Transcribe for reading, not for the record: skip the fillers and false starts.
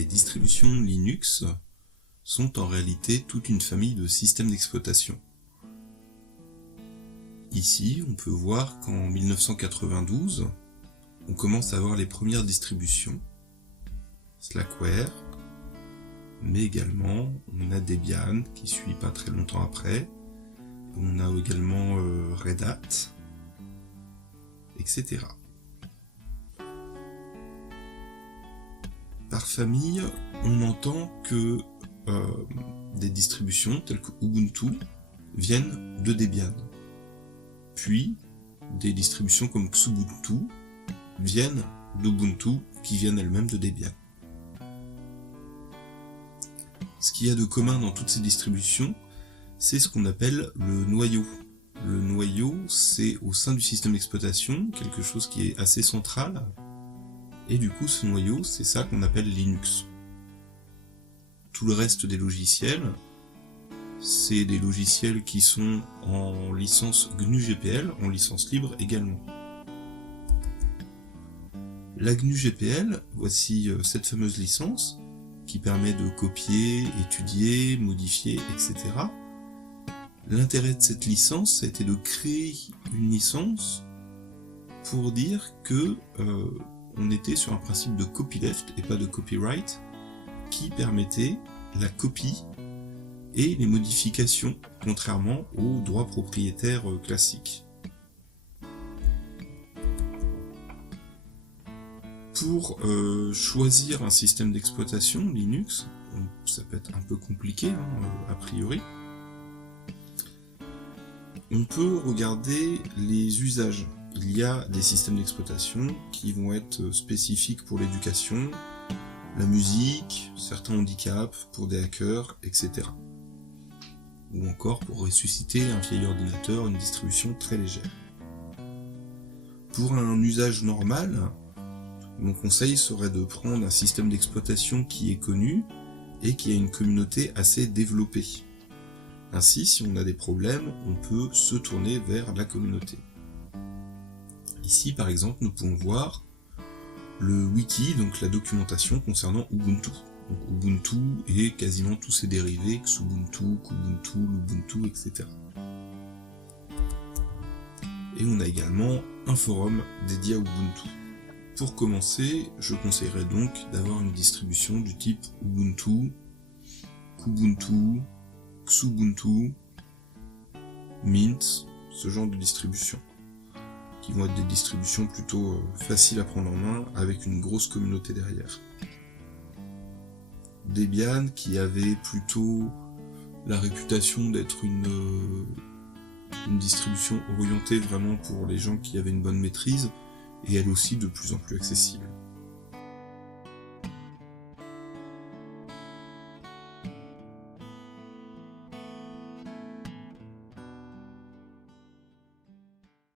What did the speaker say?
Les distributions Linux sont en réalité toute une famille de systèmes d'exploitation. Ici, on peut voir qu'en 1992, on commence à avoir les premières distributions, Slackware, mais également on a Debian qui suit pas très longtemps après, on a également Red Hat, etc. Par famille, on entend que des distributions telles que Ubuntu viennent de Debian. Puis, des distributions comme Xubuntu viennent d'Ubuntu qui viennent elles-mêmes de Debian. Ce qu'il y a de commun dans toutes ces distributions, c'est ce qu'on appelle le noyau. Le noyau, c'est au sein du système d'exploitation quelque chose qui est assez central, et du coup ce noyau, c'est ça qu'on appelle Linux. Tout le reste des logiciels, c'est des logiciels qui sont en licence GNU-GPL, en licence libre également. La GNU-GPL, voici cette fameuse licence qui permet de copier, étudier, modifier, etc. L'intérêt de cette licence, ça a été de créer une licence pour dire que on était sur un principe de copyleft et pas de copyright qui permettait la copie et les modifications, contrairement aux droits propriétaires classiques. Pour choisir un système d'exploitation Linux, ça peut être un peu compliqué a priori, on peut regarder les usages. Il y a des systèmes d'exploitation qui vont être spécifiques pour l'éducation, la musique, certains handicaps, pour des hackers, etc. Ou encore pour ressusciter un vieil ordinateur, une distribution très légère. Pour un usage normal, mon conseil serait de prendre un système d'exploitation qui est connu et qui a une communauté assez développée. Ainsi, si on a des problèmes, on peut se tourner vers la communauté. Ici, par exemple, nous pouvons voir le wiki, donc la documentation concernant Ubuntu. Donc Ubuntu et quasiment tous ses dérivés, Xubuntu, Kubuntu, Lubuntu, etc. Et on a également un forum dédié à Ubuntu. Pour commencer, je conseillerais donc d'avoir une distribution du type Ubuntu, Kubuntu, Xubuntu, Mint, ce genre de distributions, qui vont être des distributions plutôt faciles à prendre en main avec une grosse communauté derrière. Debian, qui avait plutôt la réputation d'être une distribution orientée vraiment pour les gens qui avaient une bonne maîtrise, et elle aussi de plus en plus accessible.